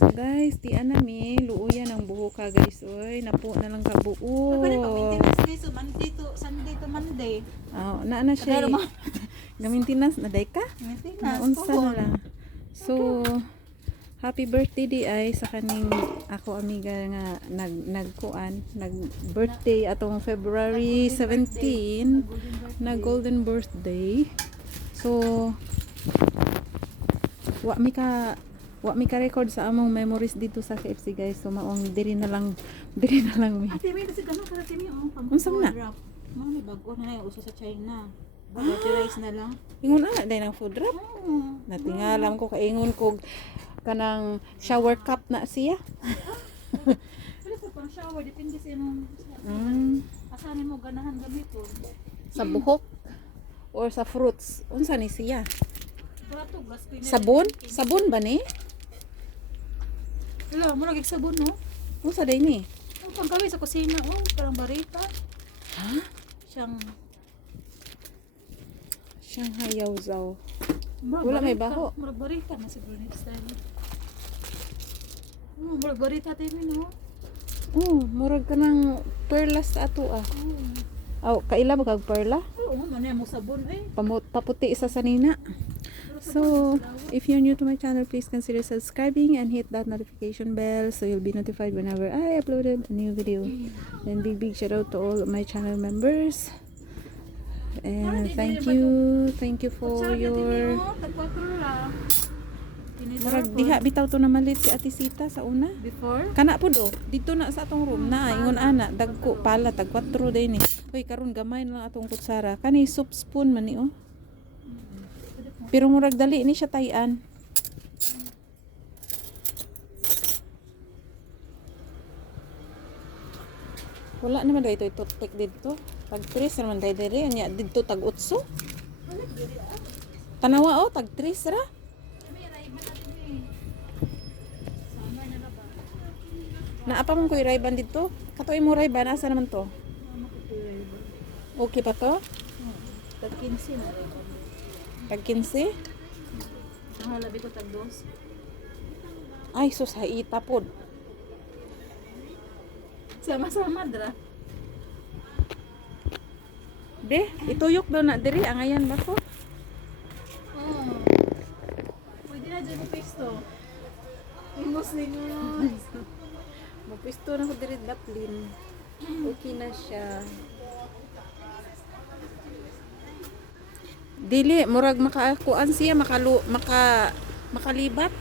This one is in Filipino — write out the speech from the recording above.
So guys, di anami luuyan ang buho ka guys. Oy, napo na lang ka buo. Maintenance so Monday to Sunday to Monday. Oh, na siya. Gamintinas na day ka? Maintenance. Naunsa na lang. So, happy birthday di ay sa kaning ako amiga nga nag-birthday atong February 17 na golden birthday. So, wa mi ka record sa among memories dito sa KFC guys. So maong diri na lang mi. Ate may kasi ganun ka timi Unsa man na? May bago na uso sa China. Bago rice na lang. Ingon ana day ng food wrap. Natingalam ko kaingon ko kanang shower cup na siya. Pero sa pang shower depende sa imong asanin mo ganahan gamiton. Sa buhok or sa fruits. Unsa ni siya? Glass Sabon? Sabon ba ni? Wala, mura kay sabon no. Unsa day ni? Ang panggawi sa kusina, parang barita. Ha? Siyang Hayaw zaw. Wala may baho. Mura barita na siguro next time. Mura barita tayo no. Murag ka ng perlas sa ato ah. Kaila ba kag perla? Oo, manay mo sabon eh. Paputi sa sanina. So, if you're new to my channel, please consider subscribing and hit that notification bell so you'll be notified whenever I upload a new video. And big shout out to all of my channel members. And thank you for your murag diha bitaw to na malit si Ate Sita sa una. Before? Kana pud dito na sa atong room na ingon ana dagko pala tag 4 day ni. Hoy karon gamay na lang atong kutsara. Kani soup spoon man ni Pero murag dali ni siya tayan. Wala naman dito toothpick dito. Tag 3 naman dito nya dito tag 8. Tanawa tag 3 ra. Naapa man ko irayban dito. Katoy mo rayban asa naman to? Okay pa to? Tag 15 na rin. Tag 15? Halabi ko tag 2. Ay sus haita pod. Sama-sama dra. Be, ituyok daw na diri ang ayan ba ko? Pwede na dyan yung pesto. Ingos ninyo. Magpisto na ko diri daplin. Okay na siya. Dili murag makakuan siya makalibat.